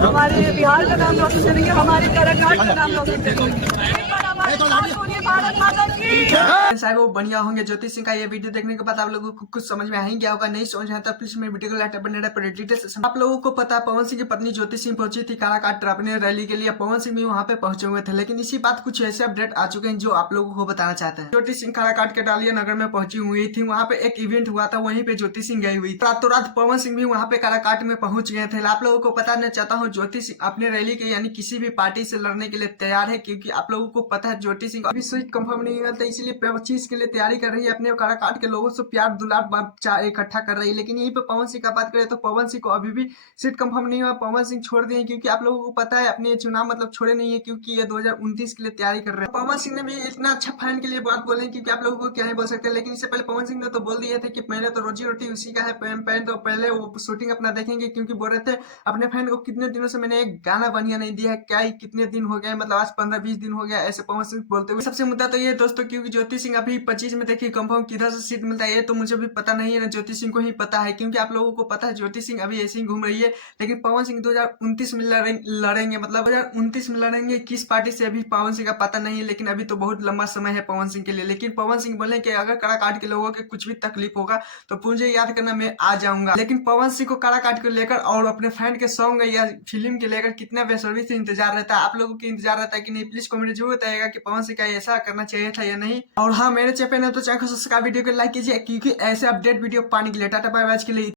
हमारे बिहार का नाम रोशन करेंगे, हमारे काराकाट का नाम रोशन करेंगे। भारत माता की साहब वो बढ़िया होंगे। ज्योति सिंह का ये वीडियो देखने के बाद आप लोगों को कुछ समझ में आ ही गया होगा, नहीं समझ में तो प्लीज मेरे वीडियो को लाइक बटन पर डिटेल्स। आप लोगों को पता है पवन सिंह की पत्नी ज्योति सिंह पहुंची थी काराकाट अपने रैली के लिए, पवन सिंह भी वहां पे पहुंचे हुए थे। लेकिन इसी बात कुछ ऐसे अपडेट आ चुके हैं जो आप लोगों को बताना चाहते हैं। ज्योति सिंह काराकाट के डालिया नगर में पहुंची हुई थी, वहां पे एक इवेंट हुआ था, वहीं पे ज्योति सिंह गई हुई। रातों रात पवन सिंह भी वहां पे काराकाट में पहुंच गए थे। आप लोगों को बताना चाहता हूँ ज्योति सिंह अपने रैली के यानी किसी भी पार्टी से लड़ने के लिए तैयार है, क्योंकि आप लोगों को पता है ज्योति सिंह अभी सीट कंफर्म नहीं हुआ था, इसलिए 25 के लिए तैयारी कर रही है। अपने काराकाट के लोगों से प्यार दुलार इकट्ठा कर रही है। लेकिन यहीं पे पवन सिंह का बात करें तो पवन सिंह को अभी भी सीट कंफर्म नहीं हुआ, पवन सिंह छोड़ दिए, क्योंकि आप लोगों को पता है अपने चुनाव मतलब छोड़े नहीं है, क्योंकि ये 2029 के लिए तैयारी कर रहे हैं। पवन सिंह ने भी इतना अच्छा फैन के लिए बात बोले, क्योंकि आप लोगों को क्या नहीं बोल सकते। लेकिन इससे पहले पवन सिंह ने तो बोल दिए थे कि मैंने तो रोजी रोटी उसी का है, पहन तो पहले वो शूटिंग अपना देखेंगे, क्योंकि बोल रहे थे अपने फैन को कितने दिनों से मैंने एक गाना बढ़िया नहीं दिया है, क्या ही कितने दिन हो गए, मतलब आज 15-20 दिन हो गया, ऐसे पवन सिंह बोलते हुए। सबसे मुद्दा तो ये दोस्तों, क्योंकि ज्योति सिंह अभी 25 में देखिए कंफर्म किधर से सीट मिलता है ये तो मुझे भी पता नहीं है ना, ज्योति सिंह को ही पता है, क्योंकि आप लोगों को पता है ज्योति सिंह अभी ऐसे ही घूम रही है। लेकिन पवन सिंह 2029 में लड़ेंगे, मतलब 2029 में लड़ेंगे, किस पार्टी से अभी पवन सिंह का पता नहीं है। लेकिन अभी तो बहुत लंबा समय है पवन सिंह के लिए। लेकिन पवन सिंह बोले कि अगर काराकाट के लोगों के कुछ भी तकलीफ होगा तो मुझे याद करना, मैं आ जाऊंगा। लेकिन पवन सिंह को काराकाट को लेकर और अपने फैन के सॉन्ग या फिल्म के लेकर कितना बेसब्री से इंतजार रहता है, आप लोगों को इंतजार रहता है कि नहीं, प्लीज कमेंट जरूर बताइएगा कि पवन सिंह का ऐसा करना चाहिए था या नहीं। और हाँ, मेरे चैनल है तो चैनल को सब्सक्राइब, वीडियो को लाइक कीजिए, क्योंकि ऐसे अपडेट वीडियो पाने के लिए। टाटा बाय बाय के लिए।